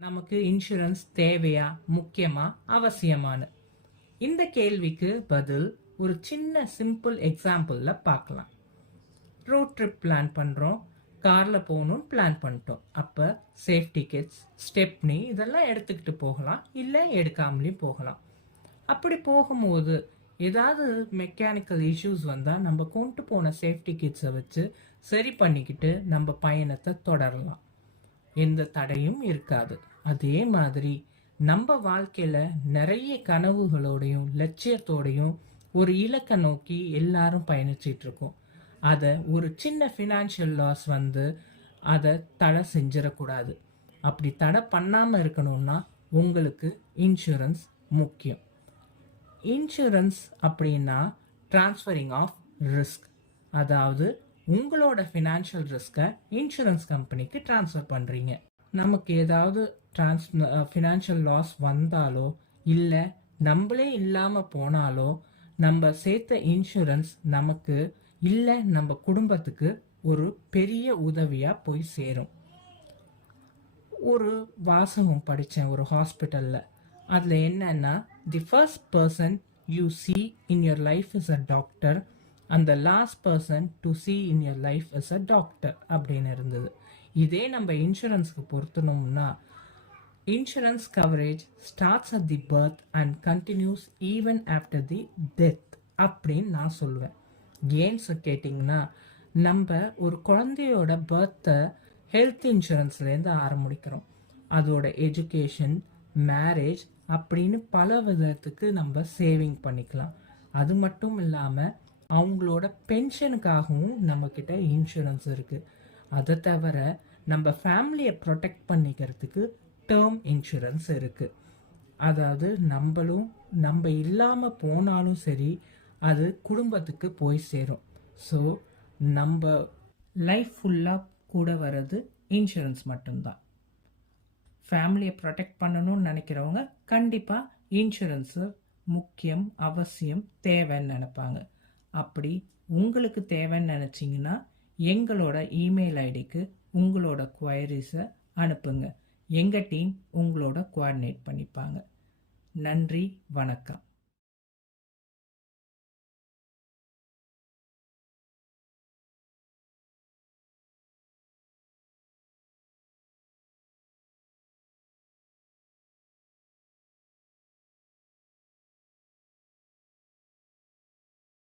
நமக்கு இன்சூரன்ஸ் தேவையா, முக்கியமா, அவசியமான? இந்த கேள்விக்கு பதில் ஒரு சின்ன சிம்பிள் எக்ஸாம்பிள்ல பார்க்கலாம். ரோட் ட்ரிப் பிளான் பண்றோம், கார்ல போகணும்னு பிளான் பண்ணிட்டோம். அப்ப சேஃப்டி கிட்ஸ், ஸ்டெப்னி இதெல்லாம் எடுத்துக்கிட்டு போகலாம், இல்ல எடுக்காமலேயும் போகலாம். அப்படி போகும்போது ஏதாவது மெக்கானிக்கல் இஷ்யூஸ் வந்தா நம்ம கொண்டு போன சேஃப்டி கிட்ஸை வச்சு சரி பண்ணிக்கிட்டு நம்ம பயணத்தை தொடரலாம். எந்த தடையும் இருக்காது. அதே மாதிரி நம்ம வாழ்க்கையில நிறைய கனவுகளோடையும் லட்சியத்தோடையும் ஒரு இலக்கை நோக்கி எல்லாரும் பயணிச்சிட்டு இருக்கோம். அதை ஒரு சின்ன ஃபினான்ஷியல் லாஸ் வந்து அதை தடை செஞ்சிடக்கூடாது. அப்படி தடை பண்ணாம இருக்கணும்னா உங்களுக்கு இன்சூரன்ஸ் முக்கியம். இன்சூரன்ஸ் அப்படின்னா டிரான்ஸ்ஃபரிங் ஆஃப் ரிஸ்க், அதாவது உங்களோட ஃபினான்ஷியல் ரிஸ்கை இன்சூரன்ஸ் கம்பெனிக்கு ட்ரான்ஸ்ஃபர் பண்ணுறீங்க. நமக்கு ஏதாவது ஃபினான்ஷியல் லாஸ் வந்தாலோ இல்லை நம்மளே இல்லாமல் போனாலோ நம்ம சேர்த்த இன்சூரன்ஸ் நமக்கு இல்லை நம்ம குடும்பத்துக்கு ஒரு பெரிய உதவியாக போய் சேரும். ஒரு வாசகம் படித்தேன் ஒரு ஹாஸ்பிட்டலில். அதில் என்னன்னா, the first person you see in your life is a doctor and the last person to see in your life is a doctor அப்படின்னு இருந்தது. இதே நம்ம இன்சூரன்ஸ்க்கு பொருத்தணும்னா, insurance coverage starts at the birth and continues even after the death அப்படின்னு நான் சொல்லுவேன். ஏன்னு கேட்டிங்கன்னா, நம்ம ஒரு குழந்தையோட பர்த்தை ஹெல்த் இன்சூரன்ஸ்லேருந்து ஆரம்பிக்கிறோம். அதோட எஜுகேஷன், மேரேஜ் அப்படின்னு பல விதத்துக்கு நம்ம சேவிங் பண்ணிக்கலாம். அது மட்டும் இல்லாமல் அவங்களோட பென்ஷனுக்காகவும் நம்மக்கிட்ட இன்சூரன்ஸ் இருக்குது. அதை தவிர நம்ம ஃபேமிலியை ப்ரொடெக்ட் பண்ணிக்கிறதுக்கு டேர்ம் இன்சூரன்ஸ் இருக்குது. அதாவது நம்ம இல்லாமல் போனாலும் சரி, அது குடும்பத்துக்கு போய் சேரும். ஸோ நம்ம லைஃப் ஃபுல்லாக கூட வர்றது இன்சூரன்ஸ் மட்டும்தான். ஃபேமிலியை ப்ரொடெக்ட் பண்ணணும்னு நினைக்கிறவங்க கண்டிப்பாக இன்சூரன்ஸு முக்கியம், அவசியம், தேவைன்னு நினைப்பாங்க. அப்படி உங்களுக்கு தேவைன்னு நினச்சிங்கன்னா எங்களோட இமெயில் ஐடிக்கு உங்களோட குவைரிஸை அனுப்புங்க. எங்கள் டீம் உங்களோட கோஆர்டினேட் பண்ணிப்பாங்க. நன்றி, வணக்கம்.